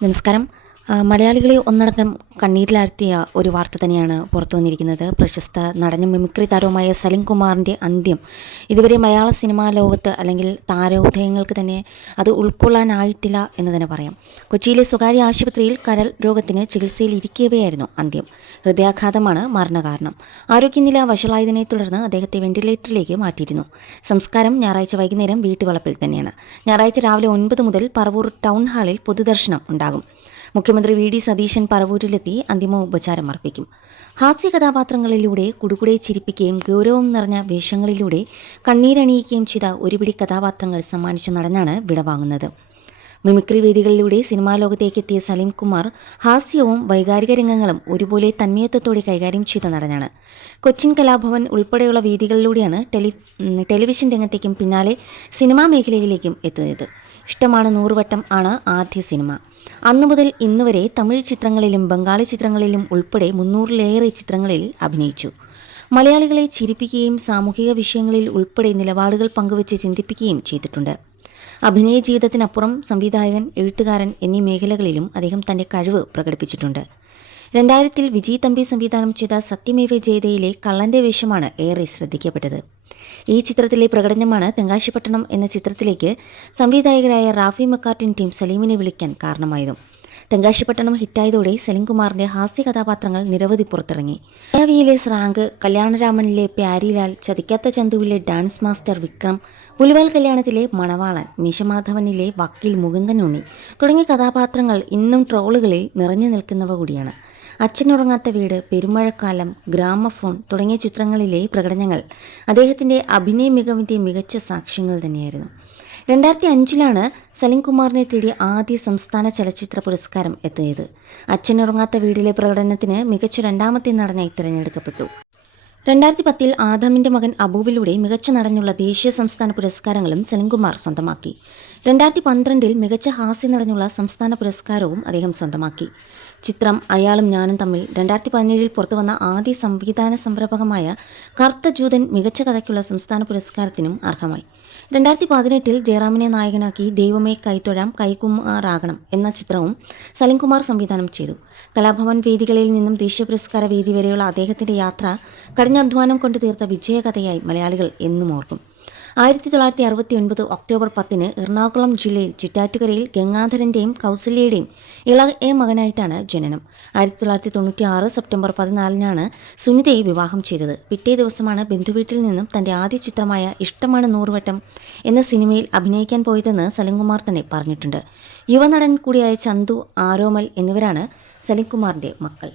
നമസ്കാരം. മലയാളികളെ ഒന്നടങ്കം കണ്ണീരിലാഴ്ത്തിയ ഒരു വാർത്ത തന്നെയാണ് പുറത്തു വന്നിരിക്കുന്നത്. പ്രശസ്ത നടനും മിമിക്രി താരവുമായ സലിം കുമാറിൻ്റെ അന്ത്യം ഇതുവരെ മലയാള സിനിമാ ലോകത്ത് അല്ലെങ്കിൽ താരോദയങ്ങൾക്ക് തന്നെ അത് ഉൾക്കൊള്ളാനായിട്ടില്ല എന്ന് തന്നെ പറയാം. കൊച്ചിയിലെ സ്വകാര്യ ആശുപത്രിയിൽ കരൾ രോഗത്തിന് ചികിത്സയിൽ ഇരിക്കവെയായിരുന്നു അന്ത്യം. ഹൃദയാഘാതമാണ് മരണകാരണം. ആരോഗ്യനില വഷളായതിനെ തുടർന്ന് അദ്ദേഹത്തെ വെന്റിലേറ്ററിലേക്ക് മാറ്റിയിരുന്നു. സംസ്കാരം ഞായറാഴ്ച വൈകുന്നേരം വീട്ടുവളപ്പിൽ തന്നെയാണ്. ഞായറാഴ്ച രാവിലെ 9 മുതൽ പറവൂർ ടൗൺ ഹാളിൽ പൊതുദർശനം ഉണ്ടാകും. മുഖ്യമന്ത്രി വി.ഡി. സതീശൻ പറവൂരിലെത്തി അന്തിമോപചാരം അർപ്പിക്കും. ഹാസ്യ കഥാപാത്രങ്ങളിലൂടെ കുടുകുടെ ചിരിപ്പിക്കുകയും ഗൗരവം നിറഞ്ഞ വേഷങ്ങളിലൂടെ കണ്ണീരണിയിക്കുകയും ചെയ്ത ഒരുപിടി കഥാപാത്രങ്ങൾ സമ്മാനിച്ച നടനാണ് വിടവാങ്ങുന്നത്. മിമിക്രി വേദികളിലൂടെ സിനിമാ ലോകത്തേക്ക് എത്തിയ സലിം കുമാർ ഹാസ്യവും വൈകാരിക രംഗങ്ങളും ഒരുപോലെ തന്മയത്വത്തോടെ കൈകാര്യം ചെയ്ത നടനാണ്. കൊച്ചിൻ കലാഭവൻ ഉൾപ്പെടെയുള്ള വേദികളിലൂടെയാണ് ടെലിവിഷൻ രംഗത്തേക്കും പിന്നാലെ സിനിമാ മേഖലയിലേക്കും എത്തുന്നത്. ഇഷ്ടമാണ് 100 വട്ടം ആണ് ആദ്യ സിനിമ. അന്നു മുതൽ ഇന്നുവരെ തമിഴ് ചിത്രങ്ങളിലും ബംഗാളി ചിത്രങ്ങളിലും ഉൾപ്പെടെ 300-ലേറെ ചിത്രങ്ങളിൽ അഭിനയിച്ചു. മലയാളികളെ ചിരിപ്പിക്കുകയും സാമൂഹിക വിഷയങ്ങളിൽ ഉൾപ്പെടെ നിലപാടുകൾ പങ്കുവച്ച് ചിന്തിപ്പിക്കുകയും ചെയ്തിട്ടുണ്ട്. അഭിനയ ജീവിതത്തിനപ്പുറം സംവിധായകൻ, എഴുത്തുകാരൻ എന്നീ മേഖലകളിലും അദ്ദേഹം തൻ്റെ കഴിവ് പ്രകടിപ്പിച്ചിട്ടുണ്ട്. 2000-ൽ വിജയ് തമ്പി സംവിധാനം ചെയ്ത സത്യമേവ ജയതയിലെ കള്ളൻ്റെ വേഷമാണ് ഏറെ ശ്രദ്ധിക്കപ്പെട്ടത്. ഈ ചിത്രത്തിലെ പ്രകടനമാണ് തെങ്കാശിപ്പട്ടണം എന്ന ചിത്രത്തിലേക്ക് സംവിധായകരായ റാഫി മക്കാർട്ടിൻ ടീം സലീമിനെ വിളിക്കാൻ കാരണമായതും. തെങ്കാശിപ്പട്ടണം ഹിറ്റായതോടെ സലിം കുമാറിന്റെ ഹാസ്യ കഥാപാത്രങ്ങൾ നിരവധി പുറത്തിറങ്ങി. മായാവിയിലെ സ്രാങ്ക്, കല്യാണരാമനിലെ പ്യാരിലാൽ, ചതിക്കാത്ത ചന്തുവിലെ ഡാൻസ് മാസ്റ്റർ വിക്രം, പുലിവാൽ കല്യാണത്തിലെ മണവാളൻ, മീശമാധവനിലെ വക്കീൽ മുകുന്ദൻ ഉണ്ണി തുടങ്ങിയ കഥാപാത്രങ്ങൾ ഇന്നും ട്രോളുകളിൽ നിറഞ്ഞു നിൽക്കുന്നവ കൂടിയാണ്. അച്ഛനുറങ്ങാത്ത വീട്, പെരുമഴക്കാലം, ഗ്രാമഫോൺ തുടങ്ങിയ ചിത്രങ്ങളിലെ പ്രകടനങ്ങൾ അദ്ദേഹത്തിൻ്റെ അഭിനയ മികവിൻ്റെ മികച്ച സാക്ഷ്യങ്ങൾ തന്നെയായിരുന്നു. 2005-ലാണ് സലിം കുമാറിനെ തേടി ആദ്യ സംസ്ഥാന ചലച്ചിത്ര പുരസ്കാരം എത്തിയത്. അച്ഛനുറങ്ങാത്ത വീടിലെ പ്രകടനത്തിന് മികച്ച 2ാമത്തെ നടനായി തിരഞ്ഞെടുക്കപ്പെട്ടു. 2010-ൽ ആദമിൻ്റെ മകൻ അബുവിലൂടെ മികച്ച നടനുള്ള ദേശീയ സംസ്ഥാന പുരസ്കാരങ്ങളും സലിം കുമാർ സ്വന്തമാക്കി. 2012-ൽ മികച്ച ഹാസ്യ നടനുള്ള സംസ്ഥാന പുരസ്കാരവും അദ്ദേഹം സ്വന്തമാക്കി. ചിത്രം അയാളും ഞാനും തമ്മിൽ 2017-ൽ പുറത്തുവന്ന ആദ്യ സംവിധാന സംരംഭകമായ കറുത്ത ജൂതൻ മികച്ച കഥയ്ക്കുള്ള സംസ്ഥാന പുരസ്കാരത്തിനും അർഹമായി. 2018-ൽ ജയറാമിനെ നായകനാക്കി ദൈവമേ കൈത്തൊഴാം കൈകുമാറാകണം എന്ന ചിത്രവും സലിം കുമാർ സംവിധാനം ചെയ്തു. കലാഭവൻ വേദികളിൽ നിന്നും ദേശീയ പുരസ്കാര വേദി വരെയുള്ള അദ്ദേഹത്തിൻ്റെ യാത്ര കഠിനാധ്വാനം കൊണ്ട് തീർത്ത വിജയകഥയായി മലയാളികൾ എന്നും ഓർക്കും. 1969 ഒക്ടോബർ 10-ന് എറണാകുളം ജില്ലയിൽ ചിറ്റാറ്റുകരയിൽ ഗംഗാധരൻ്റെയും കൗസല്യയുടെയും ഇളയ മകനായിട്ടാണ് ജനനം. 1996 സെപ്റ്റംബർ 14-നാണ് സുനിതയെ വിവാഹം ചെയ്തത്. പിറ്റേ ദിവസമാണ് ബന്ധുവീട്ടിൽ നിന്നും തൻ്റെ ആദ്യ ചിത്രമായ ഇഷ്ടമാണ് 100 വട്ടം എന്ന സിനിമയിൽ അഭിനയിക്കാൻ പോയതെന്ന് സലിം കുമാർ തന്നെ പറഞ്ഞിട്ടുണ്ട്. യുവനടൻ കൂടിയായ ചന്തു, ആരോമൽ എന്നിവരാണ് സലിം കുമാറിൻ്റെ മക്കൾ.